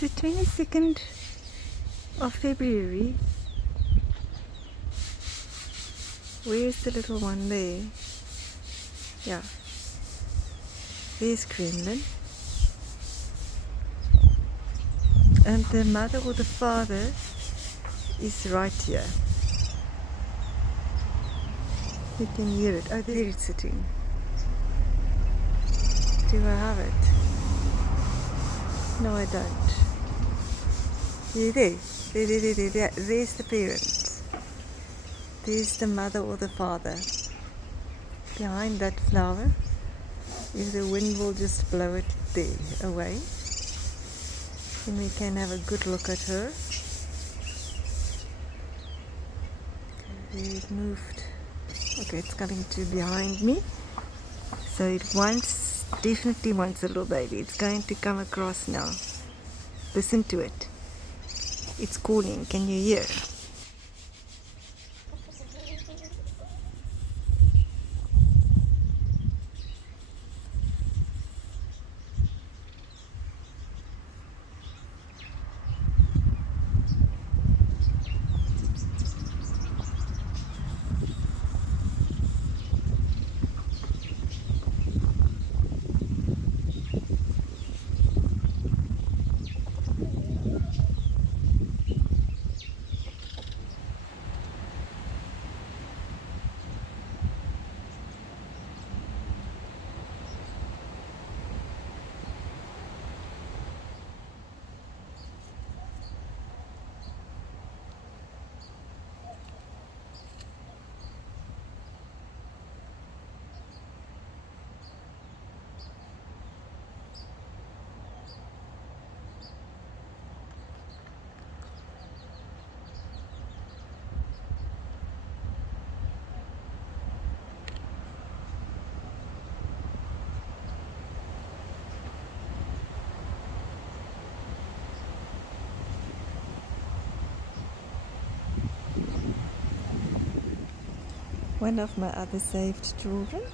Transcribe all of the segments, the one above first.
the 22nd of February. Where's the little one there? Yeah. There's Gremlin. And the mother or the father is right here. You can hear it. Oh, there it's sitting. Do I have it? No, I don't. There. There's the parents. There's the mother or the father. Behind that flower. If the wind will just blow it there away. Then we can have a good look at her. Okay, it moved. Okay, it's coming to behind me. So it definitely wants a little baby. It's going to come across now. Listen to it. It's calling. Can you hear? One of my other saved children. Is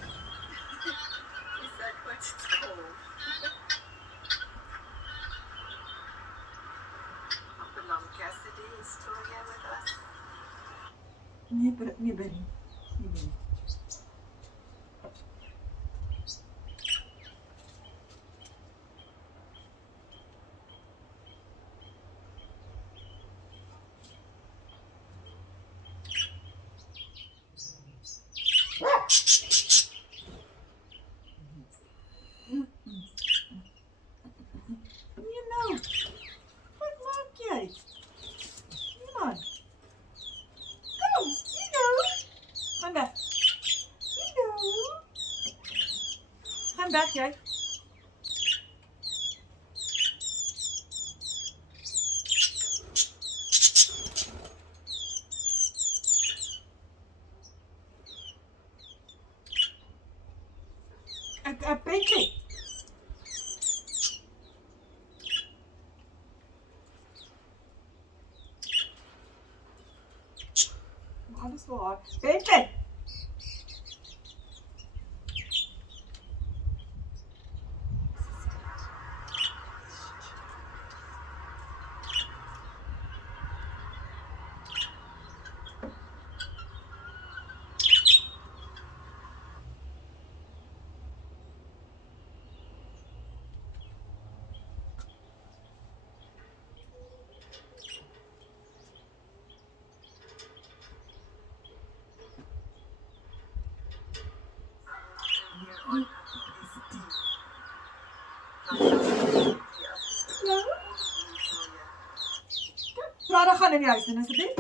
that what it's called? Uncle Cassidy is still here with us. Gqeberha. Wat maak jy? Come on. Kom, Gaan weg. Gaan weg jy. Een beetje. Alles waar. Beetje. Vader gaan in die huis in asseblief.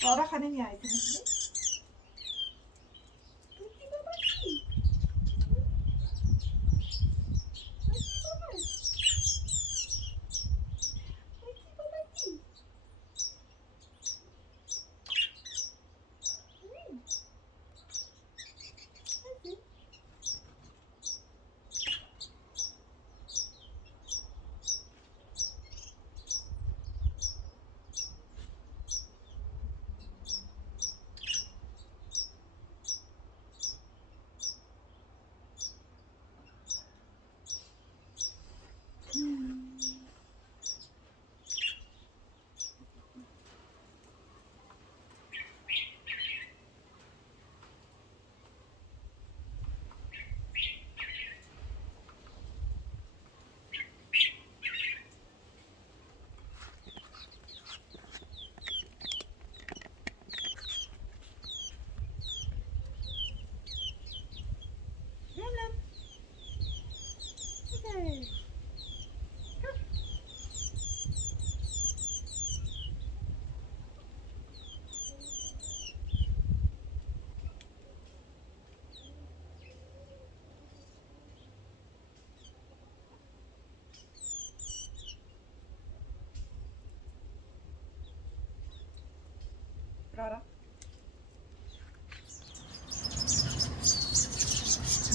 Vader gaan in die huis in asseblief.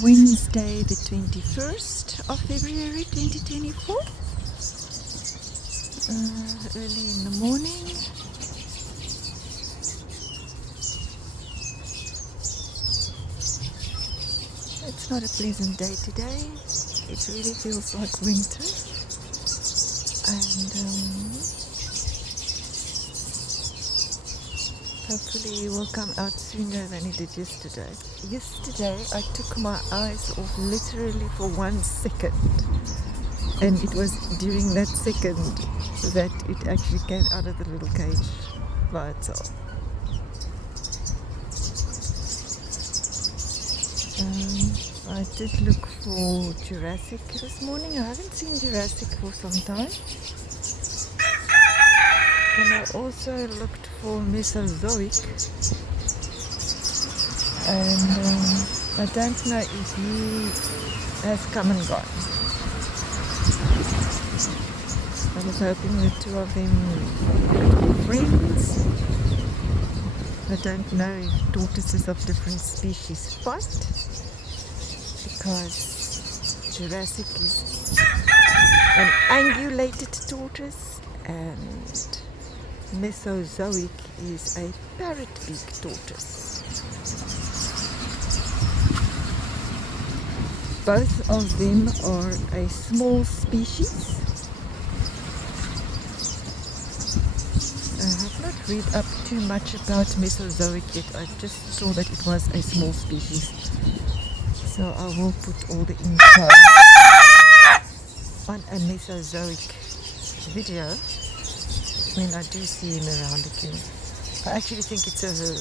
Wednesday the 21st of February 2024, early in the morning. It's not a pleasant day today. It really feels like winter, and hopefully it will come out sooner than it did yesterday. Yesterday I took my eyes off literally for 1 second, and it was during that second that it actually came out of the little cage by itself. I did look for Jurassic this morning. I haven't seen Jurassic for some time. And I also looked for Mesozoic, and I don't know if he has come and gone. I was hoping the two of them would be friends. I don't know if tortoises of different species fight, because Jurassic is an angulated tortoise and Mesozoic is a parrot-beak tortoise. Both of them are a small species. I have not read up too much about Mesozoic yet. I just saw that it was a small species. So I will put all the info on a Mesozoic video when I do see him around again. I actually think it's a her,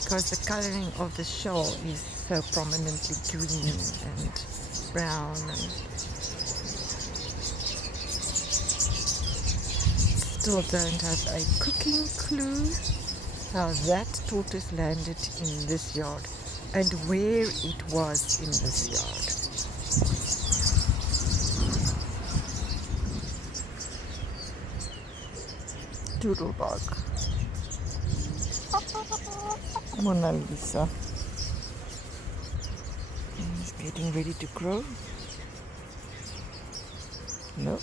because the colouring of the shell is so prominently green and brown, and still don't have a cooking clue how that tortoise landed in this yard and where it was in this yard. Doodlebug. Mona Lisa. He's getting ready to grow. No.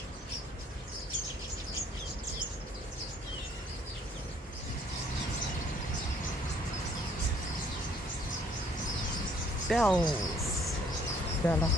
Bells. Bella.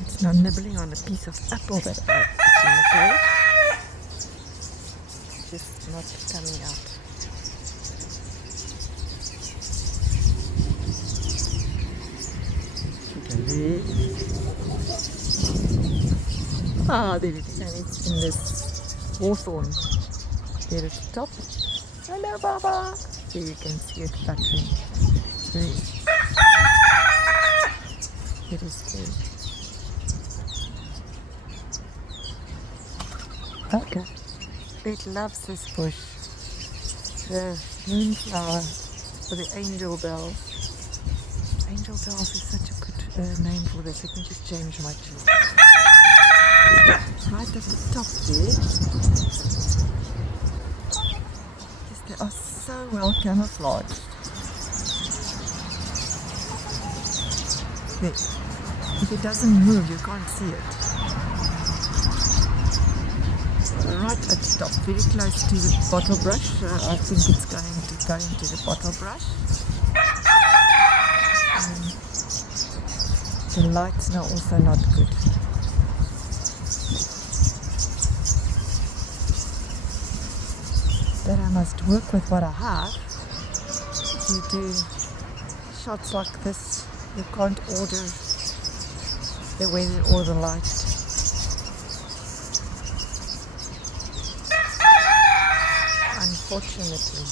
It's now nibbling on a piece of apple that I put in the cage. Just not coming out. Ah, there it is, and it's in this hawthorn there at the top. Hello, Baba! There you can see it fluttering. There it is there. Okay. It loves this bush. The moonflower, or the angel bells. Angel bells is such a good name for this. Let me just change my tune. Right at the top there. They are so well camouflaged. There. If it doesn't move, you can't see it. Right at the top, very close to the bottle brush. I think it's going to go into the bottle brush. The light's now also not good. But I must work with what I have. You do shots like this, you can't order the weather or the light. Unfortunately.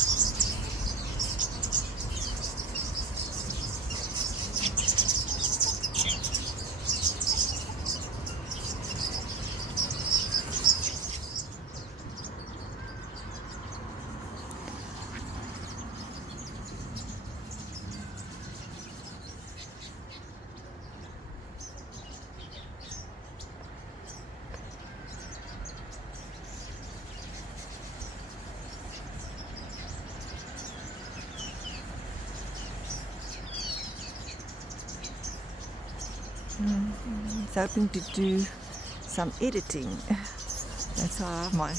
hoping to do some editing. That's why I have my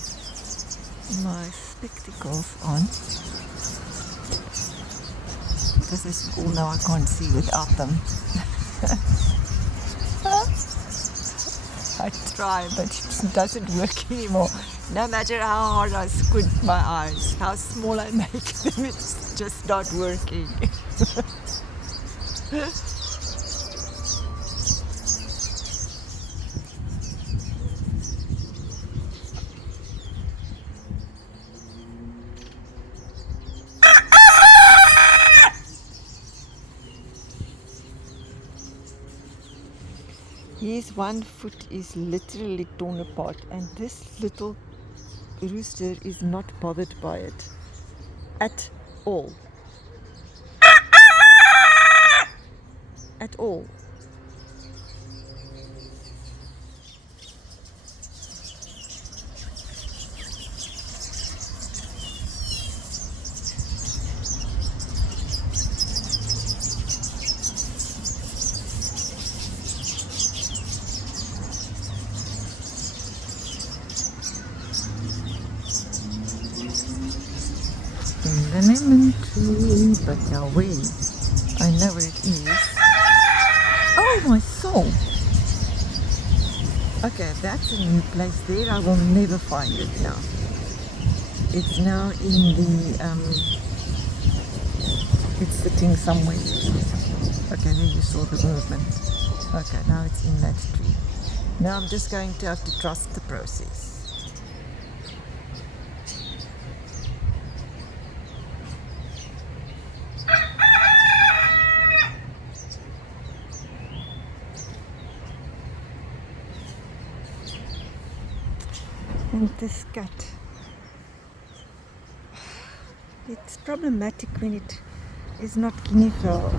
spectacles on. Because as you all know, I can't see without them. I try, but it doesn't work anymore. No matter how hard I squint my eyes, how small I make them, it's just not working. His one foot is literally torn apart, and this little rooster is not bothered by it at all. At all. In the lemon tree, but now wait, I know where it is. Oh my soul! Okay, that's a new place there. I will never find it now. It's now in the, it's sitting somewhere. Okay, there you saw the movement. Okay, now it's in that tree. Now I'm just going to have to trust the process. And this cat, it's problematic when it is not Gqeberha.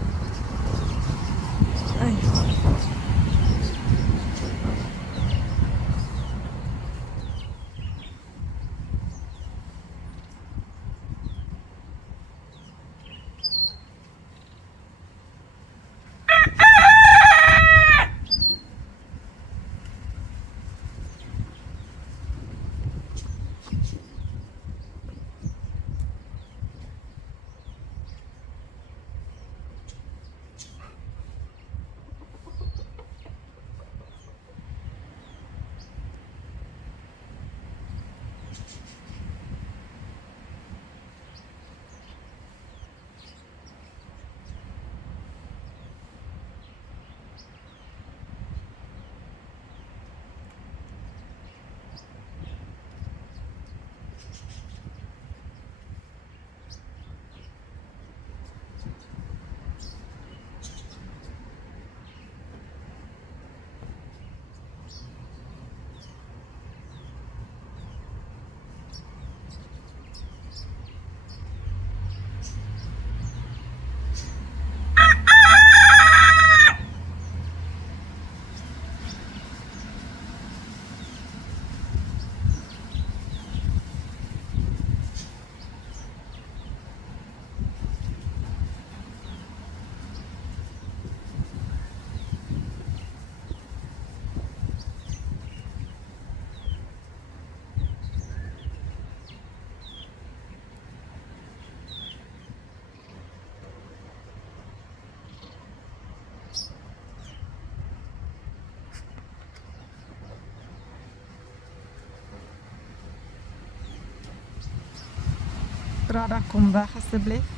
Brada, kom weg alsjeblieft.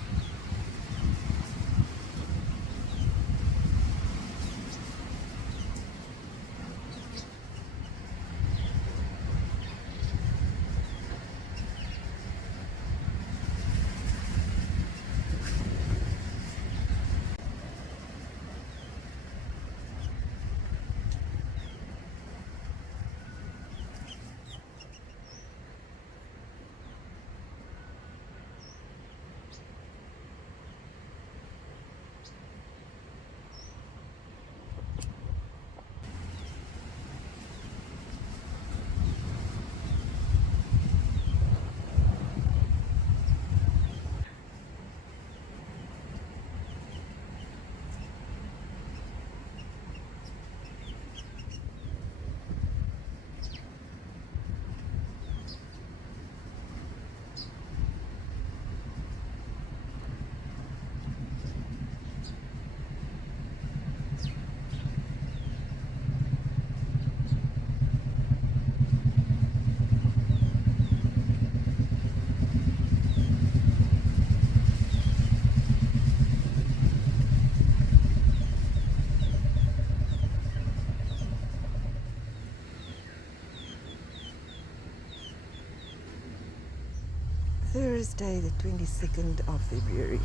Thursday, the 22nd of February.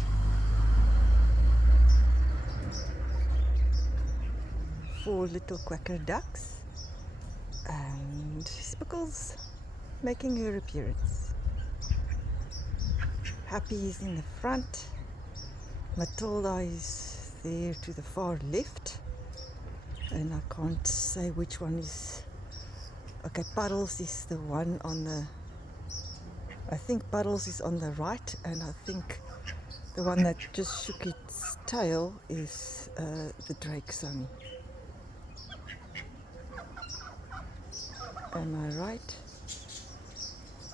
Four little quacker ducks and Spickles making her appearance. Happy is in the front. Matilda is there to the far left, and I can't say which one is. Okay, Puddles is the one on the, I think Puddles is on the right, and I think the one that just shook its tail is the Drake son. Am I right?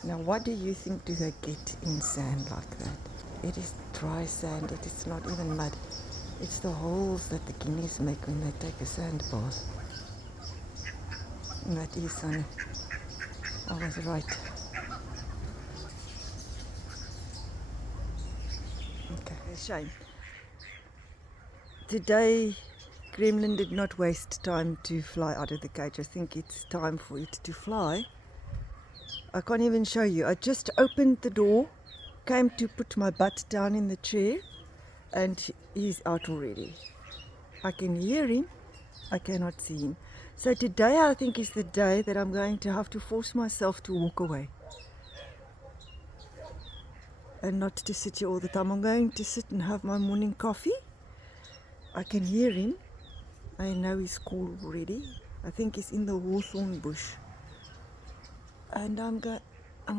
Now what do you think do they get in sand like that? It is dry sand, it is not even mud. It's the holes that the guineas make when they take a sand bath. And that is sunny. I was right. Okay, a shame. Today Gremlin did not waste time to fly out of the cage. I think it's time for it to fly. I can't even show you. I just opened the door, came to put my butt down in the chair, and he's out already. I can hear him, I cannot see him. So today I think is the day that I'm going to have to force myself to walk away. And not to sit here all the time. I'm going to sit and have my morning coffee. I can hear him. I know his call already. I think he's in the hawthorn bush. And I'm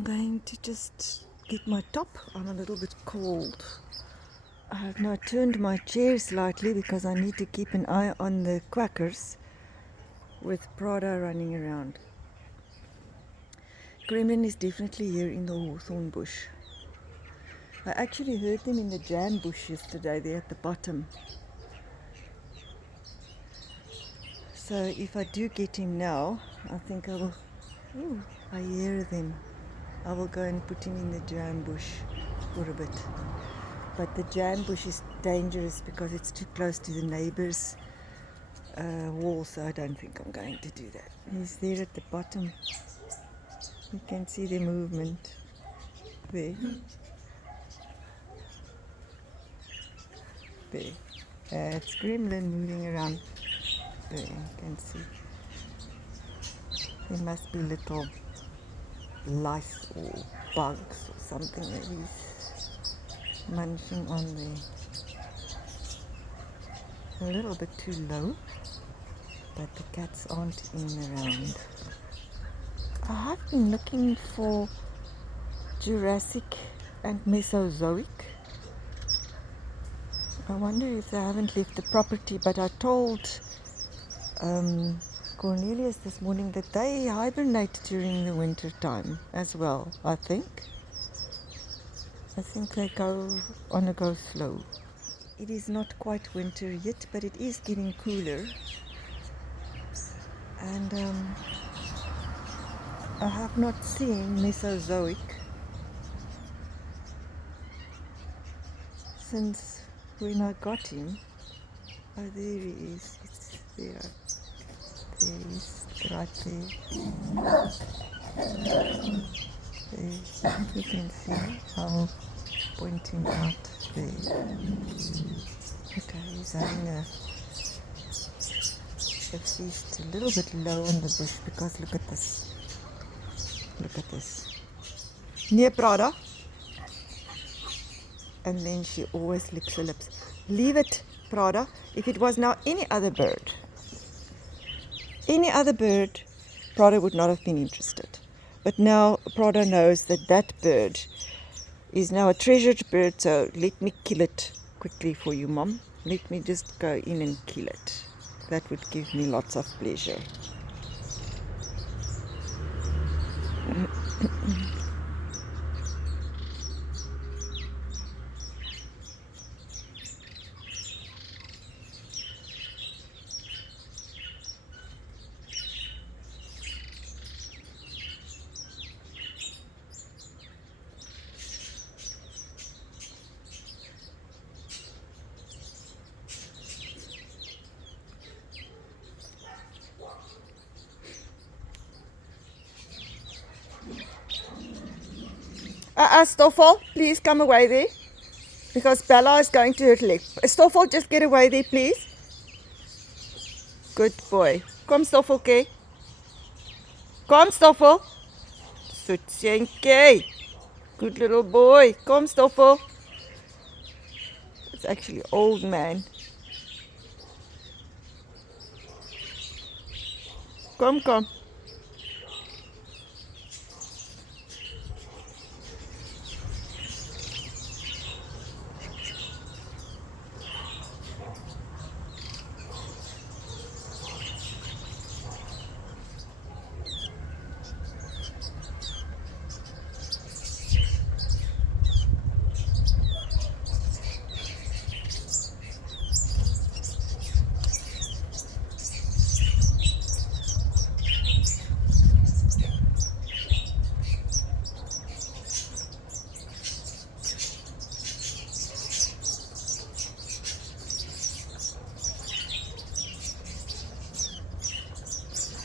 going to just get my top. I'm a little bit cold. I have now turned my chair slightly because I need to keep an eye on the quackers with Prada running around. Gremlin is definitely here in the hawthorn bush. I actually heard them in the jam bush yesterday, there at the bottom. So if I do get him now, I think I will. Ooh, I hear them. I will go and put him in the jam bush for a bit. But the jam bush is dangerous because it's too close to the neighbor's wall, so I don't think I'm going to do that. He's there at the bottom. You can see the movement there. There. It's Gremlin moving around. There, you can see. There must be little lice or bugs or something that he's munching on there. A little bit too low, but the cats aren't in around. I have been looking for Jurassic and Mesozoic. I wonder if they haven't left the property, but I told Cornelius this morning that they hibernate during the winter time as well, I think. I think they go slow. It is not quite winter yet, but it is getting cooler. And I have not seen Mesozoic since when I got him. Oh, there he is. It's there. There he is, right there. There. You can see. I'll point him out there. Okay, he's having a feast a little bit low in the bush because look at this. Look at this. Near Prada. And then she always licks her lips. Leave it, Prada. If it was now any other bird, Prada would not have been interested. But now Prada knows that that bird is now a treasured bird, so let me kill it quickly for you, Mom. Let me just go in and kill it. That would give me lots of pleasure. Stoffel, please come away there. Because Bella is going to her leg. Stoffel, just get away there, please. Good boy. Kom, Stoffel, okay? Kom, Stoffel. Soetsenke. Good little boy. Kom, Stoffel. It's actually old man. Kom.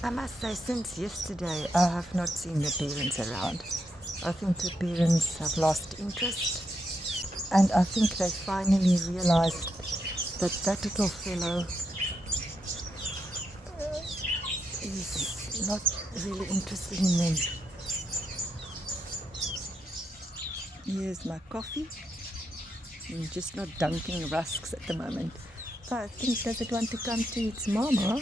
I must say, since yesterday, I have not seen the parents around. I think the parents have lost interest, and I think they finally realized that that little fellow is not really interested in them. Here's my coffee. I'm just not dunking rusks at the moment. I think, does it want to come to its mama?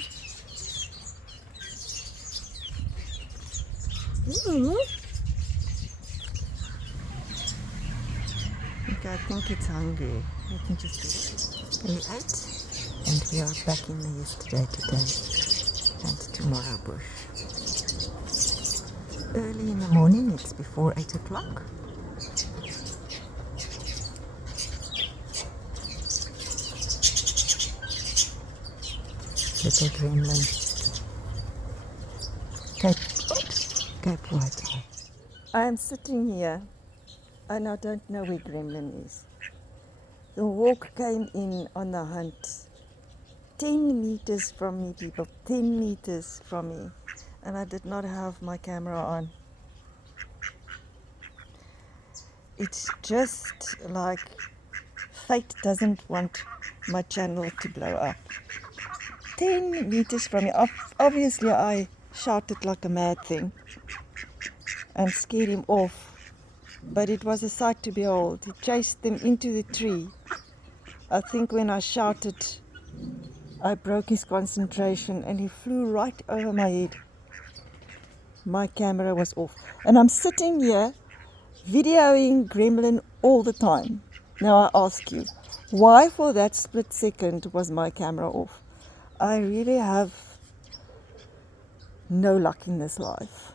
Okay, I think it's hungry. Let me just eat. We ate, and we are back in the yesterday, today, and tomorrow bush. Early in the morning, it's before 8 o'clock. Little Gremlin. Cape White Eye. I am sitting here and I don't know where Gremlin is. The hawk came in on the hunt 10 meters from me, people, 10 meters from me, and I did not have my camera on. It's just like fate doesn't want my channel to blow up. 10 meters from me. Obviously I shouted like a mad thing and scared him off. But it was a sight to behold. He chased them into the tree. I think when I shouted, I broke his concentration and he flew right over my head. My camera was off. And I'm sitting here videoing Gremlin all the time. Now I ask you, why for that split second was my camera off? I really have no luck in this life.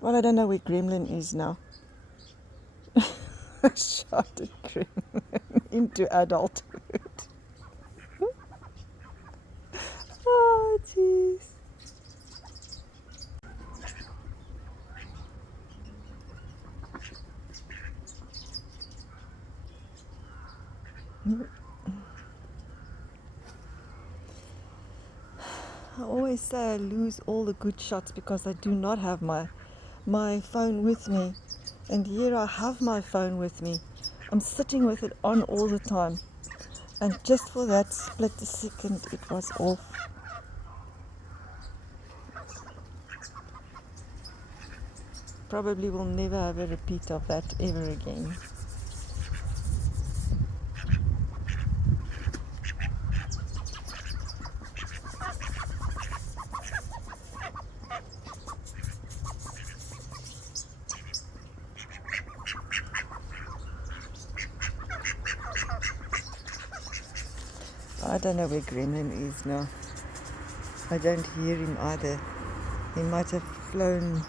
Well, I don't know where Gremlin is now. I shot at Gremlin into adulthood. Oh, jeez. I always say I lose all the good shots because I do not have my phone with me. And here I have my phone with me. I'm sitting with it on all the time. And just for that split second, it was off. Probably will never have a repeat of that ever again. I don't know where Gremlin is now. I don't hear him either. He might have flown.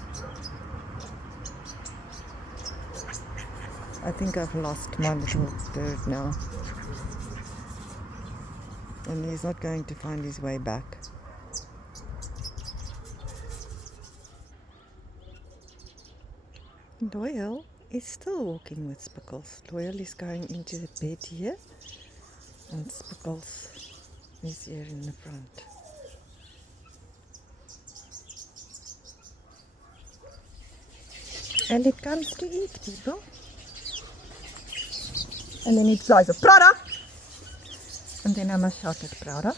I think I've lost my little bird now. And he's not going to find his way back. Doyle is still walking with Spickles. Doyle is going into the bed here, and Spickles is here in the front. and it comes to eat people. And then it flies a Prada. And then I must shout at Prada.